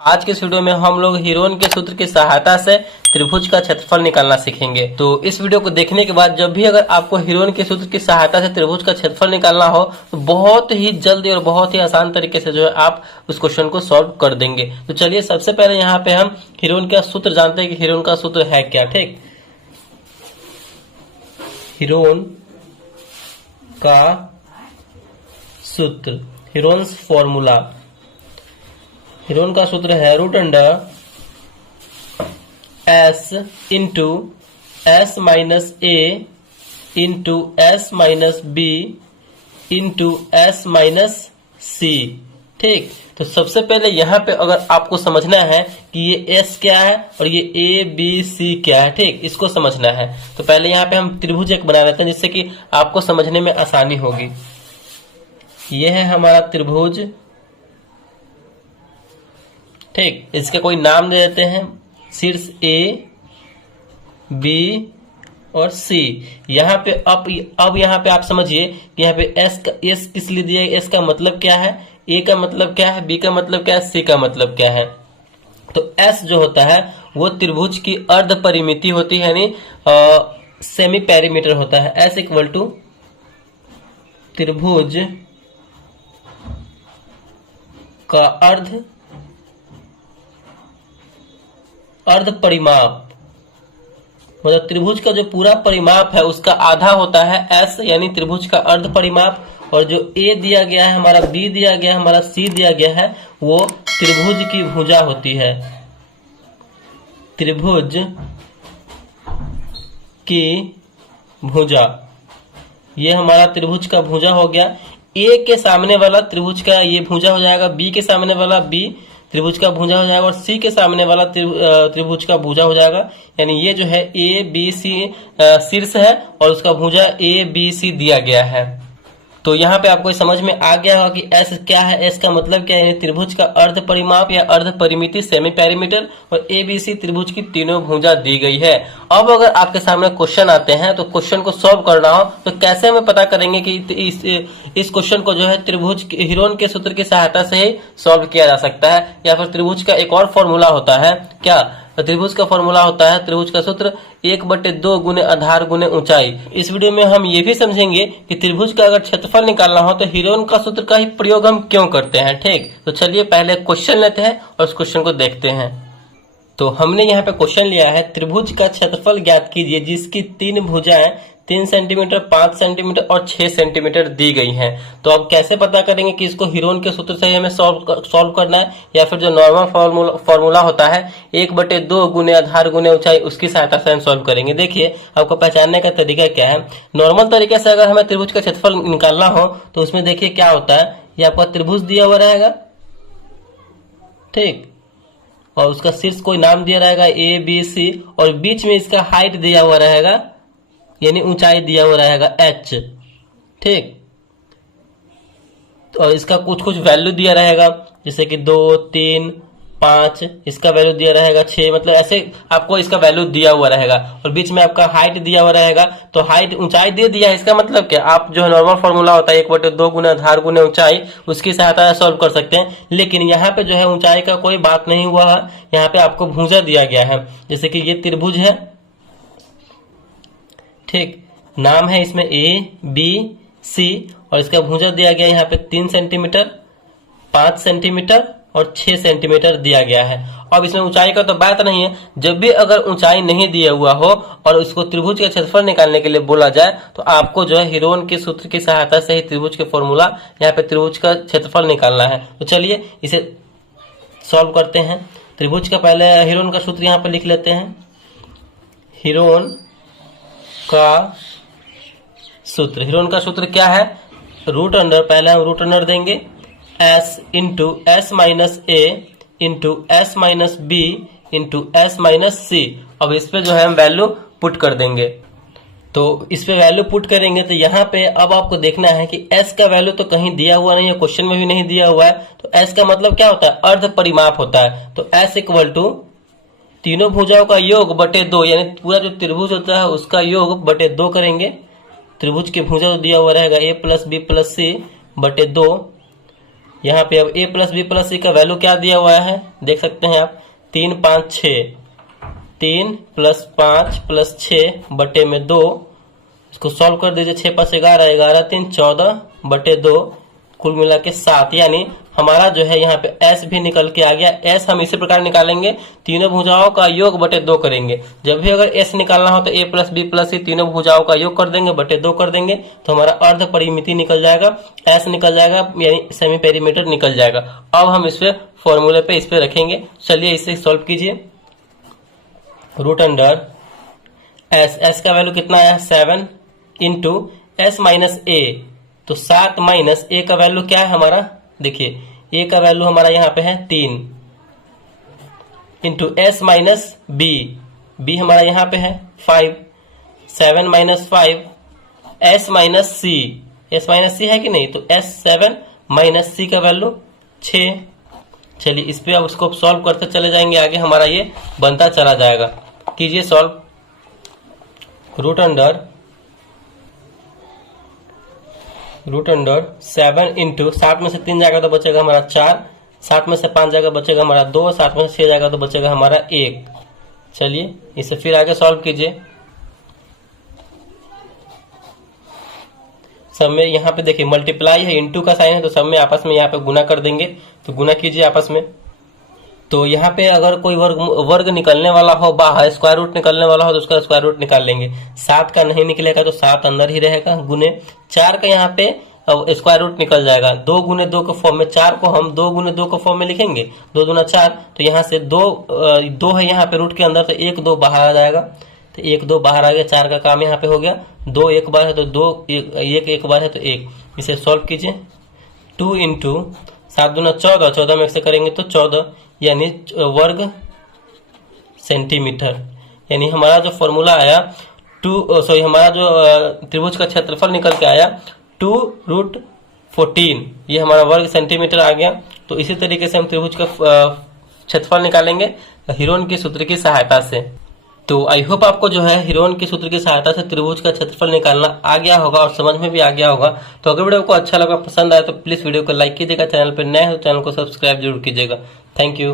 आज के इस वीडियो में हम लोग हीरोन के सूत्र की सहायता से त्रिभुज का क्षेत्रफल निकालना सीखेंगे। तो इस वीडियो को देखने के बाद जब भी अगर आपको हीरोन के सूत्र की सहायता से त्रिभुज का क्षेत्रफल निकालना हो तो बहुत ही जल्दी और बहुत ही आसान तरीके से जो है आप उस क्वेश्चन को सॉल्व कर देंगे। तो चलिए सबसे पहले यहाँ पे हम हीरोन का सूत्र जानते हैं कि हीरोन का सूत्र है क्या। ठीक, हीरोन का सूत्र, हीरोन्स फॉर्मूला, हीरोन का सूत्र है root under S into S minus A into S minus B into S minus C. ठीक, तो सबसे पहले यहाँ पे अगर आपको समझना है कि ये एस क्या है और ये ए बी सी क्या है, ठीक, इसको समझना है। तो पहले यहाँ पे हम त्रिभुज एक बना लेते हैं जिससे कि आपको समझने में आसानी होगी। ये है हमारा त्रिभुज। ठीक, इसका कोई नाम दे देते हैं, शीर्ष ए बी और सी। यहाँ पे अब यहाँ पे आप समझिए कि यहाँ पे एस किस लिए दिया है, एस का मतलब क्या है, ए का मतलब क्या है, बी का मतलब क्या है, सी का मतलब क्या है। तो एस जो होता है वो त्रिभुज की अर्ध परिमिति होती है, यानी सेमी पेरीमीटर होता है। एस इक्वल टू त्रिभुज का अर्ध परिमाप, मतलब त्रिभुज का जो पूरा परिमाप है उसका आधा होता है एस, यानी त्रिभुज का अर्ध परिमाप। और जो ए दिया गया है हमारा, बी दिया गया है हमारा, सी दिया गया है, वो त्रिभुज की भुजा होती है। त्रिभुज की भुजा, ये हमारा त्रिभुज का भुजा हो गया। ए के सामने वाला त्रिभुज का ये भुजा हो जाएगा, बी के सामने वाला बी त्रिभुज का भुजा हो जाएगा और सी के सामने वाला त्रिभुज का भुजा हो जाएगा। यानी ये जो है ए बी सी शीर्ष है और उसका भुजा ए बी सी दिया गया है। तो यहाँ पे आपको समझ में आ गया होगा कि एस क्या है, एस का मतलब क्या है, त्रिभुज का अर्ध परिमाप या अर्ध परिमिति सेमी पेरीमीटर, और ए बी सी त्रिभुज की तीनों भुजा दी गई है। अब अगर आपके सामने क्वेश्चन आते हैं तो क्वेश्चन को सॉल्व करना हो तो कैसे हमें पता करेंगे कि इस क्वेश्चन को जो है त्रिभुज हीरोन के सूत्र की सहायता से ही सॉल्व किया जा सकता है, या फिर त्रिभुज का एक और फॉर्मूला होता है क्या, त्रिभुज का फॉर्मूला होता है, त्रिभुज का सूत्र 1/2 गुने आधार गुने ऊंचाई। इस वीडियो में हम ये भी समझेंगे कि त्रिभुज का अगर क्षेत्रफल निकालना हो तो हीरोन का सूत्र का ही प्रयोग हम क्यों करते हैं। ठीक, तो चलिए पहले क्वेश्चन लेते हैं और उस क्वेश्चन को देखते हैं। तो हमने यहाँ पे क्वेश्चन लिया है, त्रिभुज का क्षेत्रफल ज्ञात कीजिए जिसकी तीन भुजाएं 3 सेंटीमीटर, 5 सेंटीमीटर और 6 सेंटीमीटर दी गई हैं। तो अब कैसे पता करेंगे कि इसको हीरोन के सूत्र से हमें सॉल्व करना है, या फिर जो नॉर्मल फॉर्मूला होता है 1/2 गुने आधार गुने ऊंचाई, उसकी सहायता से हम सॉल्व करेंगे। देखिए आपको पहचानने का तरीका क्या है। नॉर्मल तरीके से अगर हमें त्रिभुज का क्षेत्रफल निकालना हो तो उसमें देखिए क्या होता है, ये आपका त्रिभुज दिया हुआ रहेगा, ठीक, और उसका शीर्ष कोई नाम दिया रहेगा ए बी सी, और बीच में इसका हाइट दिया हुआ रहेगा, यानी ऊंचाई दिया हुआ रहेगा h। ठीक, और इसका कुछ कुछ वैल्यू दिया रहेगा, जैसे कि 2 3 5, इसका वैल्यू दिया रहेगा 6, मतलब ऐसे आपको इसका वैल्यू दिया हुआ रहेगा। और बीच में आपका हाइट दिया हुआ रहेगा, तो हाइट ऊंचाई दे दिया है, इसका मतलब क्या, आप जो है नॉर्मल फॉर्मूला होता है 1/2 गुना आधार गुने ऊंचाई, उसकी सहायता से सॉल्व कर सकते हैं। लेकिन यहाँ पे जो है ऊंचाई का कोई बात नहीं हुआ है, यहाँ पे आपको भुजा दिया गया है। जैसे कि ये त्रिभुज है, ठीक, नाम है इसमें ए बी सी, और इसका भुजा दिया गया यहाँ पे 3 सेंटीमीटर, 5 सेंटीमीटर और 6 सेंटीमीटर दिया गया है। अब इसमें ऊंचाई का तो बात नहीं है, जब भी अगर ऊंचाई नहीं दिया हुआ हो और उसको त्रिभुज का क्षेत्रफल निकालने के लिए बोला जाए तो आपको जो है हीरोन के सूत्र की सहायता से ही त्रिभुज के फॉर्मूला, यहाँ पे त्रिभुज का क्षेत्रफल निकालना है। तो चलिए इसे सॉल्व करते हैं। त्रिभुज का पहले हीरोन का सूत्र यहाँ पे लिख लेते हैं। हीरोन का सूत्र, हीरोन का सूत्र क्या है, रूट अंडर, पहले हम रूट अंडर देंगे S into S minus A into S minus B into S minus C. अब इस पे जो है हम वैल्यू पुट कर देंगे। तो इस पे वैल्यू पुट करेंगे तो यहाँ पे अब आपको देखना है कि एस का वैल्यू तो कहीं दिया हुआ नहीं है, क्वेश्चन में भी नहीं दिया हुआ है। तो एस का मतलब क्या होता है, अर्ध परिमाप होता है। तो एस इक्वल टू तीनों भुजाओं का योग बटे 2, यानी पूरा जो त्रिभुज होता है उसका योग बटे 2 करेंगे। त्रिभुज के भुजा दिया हुआ रहेगा a प्लस बी प्लस सी बटे 2, यहाँ पे अब a प्लस बी प्लस सी का वैल्यू क्या दिया हुआ है, देख सकते हैं आप, 3 5 6, 3 प्लस 5 प्लस 6 बटे में 2, इसको सॉल्व कर दीजिए, 6 5 11, 11 3 14 बटे 2, कुल मिला के 7, यानी हमारा जो है यहाँ पे s भी निकल के आ गया। s हम इसी प्रकार निकालेंगे, तीनों भुजाओं का योग बटे 2 करेंगे। जब भी अगर s निकालना हो तो a प्लस बी प्लस सी तीनों भुजाओं का योग कर देंगे, बटे 2 कर देंगे, तो हमारा अर्ध परिमिति निकल जाएगा, s निकल जाएगा, यानी सेमी पेरीमीटर निकल जाएगा। अब हम इस पे फॉर्मूले पे इस पे रखेंगे। चलिए इसे सॉल्व कीजिए। रूट अंडर s का वैल्यू कितना आया, 7 इंटू s माइनस a, तो 7 माइनस a का वैल्यू क्या है हमारा, देखिए a का वैल्यू हमारा यहाँ पे है 3, इंटू s माइनस b हमारा यहाँ पे है 5, 7 माइनस 5, s माइनस c है कि नहीं, तो s 7 माइनस c का वैल्यू 6। चलिए इस पे अब उसको सॉल्व करते चले जाएंगे, आगे हमारा ये बनता चला जाएगा। कीजिए सॉल्व। रूट अंडर 7 इंटू 7 में से 3 जाएगा तो बचेगा हमारा 4, 7 में से 5 जाएगा बचेगा हमारा 2, 7 में से 6 जाएगा तो बचेगा हमारा 1। चलिए इसे फिर आगे सॉल्व कीजिए। सब में यहाँ पे देखिए मल्टीप्लाई है, इंटू का साइन है, तो सब में आपस में यहाँ पे गुना कर देंगे, तो गुना कीजिए आपस में। तो यहाँ पे अगर कोई वर्ग निकलने वाला हो बाहर, स्क्वायर रूट निकलने वाला हो तो उसका स्क्वायर रूट निकाल लेंगे। 7 का नहीं निकलेगा तो 7 अंदर ही रहेगा, गुने 4 का यहाँ पे स्क्वायर रूट निकल जाएगा। 2 गुने 2 के फॉर्म में, 4 को हम 2 गुने 2 के फॉर्म में लिखेंगे, 2 दूना 4, तो यहाँ से 2 है यहाँ पे रूट के अंदर, तो 1 2 बाहर आ जाएगा, तो 1 2 बाहर आ गया, 4 का काम यहाँ पे हो गया। 2 एक बार है तो 2, 1 एक बार है तो 1। इसे सॉल्व कीजिए। 2 इंटू 7 दूना 14, 14 में 1 से करेंगे तो 14, यानी वर्ग सेंटीमीटर। यानी हमारा जो फॉर्मूला आया हमारा जो त्रिभुज का क्षेत्रफल निकल के आया 2√14, ये हमारा वर्ग सेंटीमीटर आ गया। तो इसी तरीके से हम त्रिभुज का क्षेत्रफल निकालेंगे हीरोन के सूत्र की सहायता से। तो आई होप आपको जो है हीरोन के सूत्र की सहायता से त्रिभुज का क्षेत्रफल निकालना आ गया होगा और समझ में भी आ गया होगा। तो अगर वीडियो को अच्छा लगा, पसंद आया तो प्लीज वीडियो को लाइक कीजिएगा, चैनल पर नए हो तो चैनल को सब्सक्राइब जरूर कीजिएगा। Thank you.